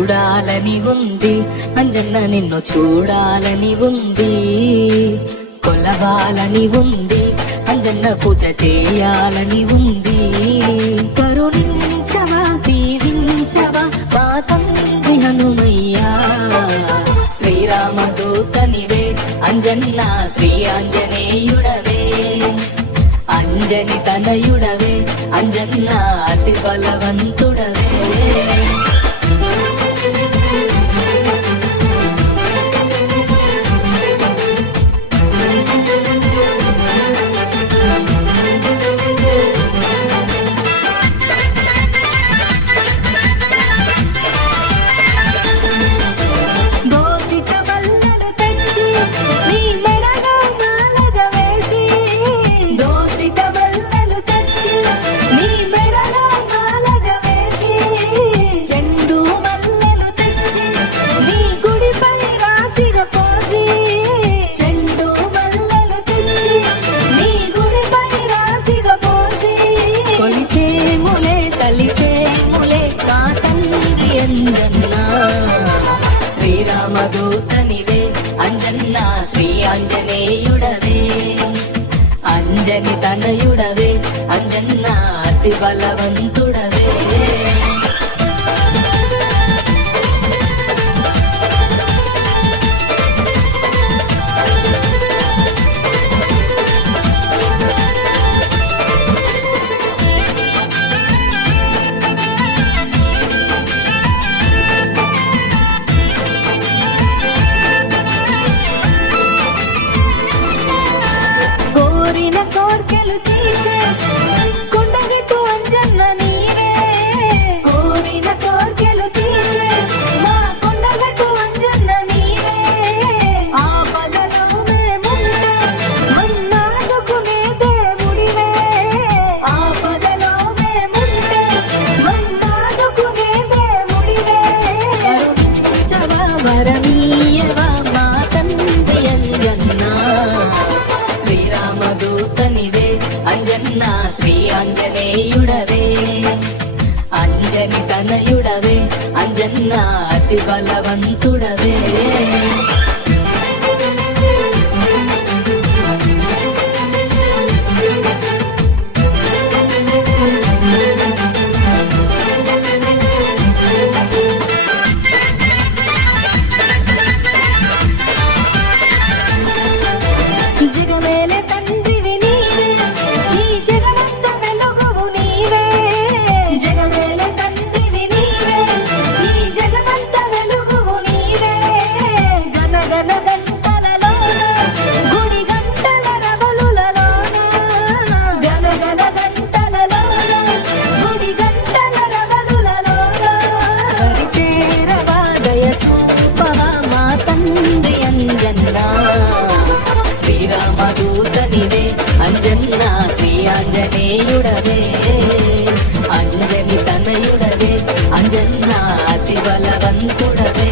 చూడాలని ఉంది అంజన్న, నిన్ను చూడాలని ఉంది, కొలవాలని ఉంది అంజన్న, పూజ చేయాలని ఉంది. కరుణించవా దీవించవా మా తండ్రి హనుమయ్యా, శ్రీరామదూతనివే అంజన్న, శ్రీ ఆంజనేయుడవే, అంజని తనయుడవే అంజన్న, అతి బలవంతుడవే. శ్రీరామదూతనివే అంజన్న, శ్రీ ఆంజనేయుడవే, అంజని తనయుడవే అంజన్న, అతి బలవంతుడవే. కోర్కెలు తీర్చే కొండగట్టు అంజన్న నీవే, కోరిన కోర్కెలు తీర్చే మా కొండగట్టు అంజన్న నీవే. ఆపదలో మేముంటే మన్నాదుకునే దేవుడివే, ఆపదలో మేముంటే మన్నాదుకునే దేవుడివే. కరుణించవా వరమీయవా మా తండ్రి అంజన్న, శ్రీరామదూతనివే అంజన్న, శ్రీ ఆంజనేయుడవే, అంజని తనయుడవే అంజన్న, అతి బలవంతుడవే. జగమేలే తండ్రివి నీవే, ఈ జగమంత వెలుగువు నీవే, జగమేలే తండ్రివి నీవే, ఈ జగమంత వెలుగువు నీవే. గనగన గంటలలోన గుడి గంటల రవలులలోన, గనగన గంటలలోన గుడి గంటల రవలులలోన. చేరవా దయ చూపవా మా తండ్రి అంజన్న, శ్రీరామదూతనివే అంజన్న, శ్రీ ఆంజనేయుడవే, అంజని తనయుడవే అంజన్న, అతి బలవంతుడవే.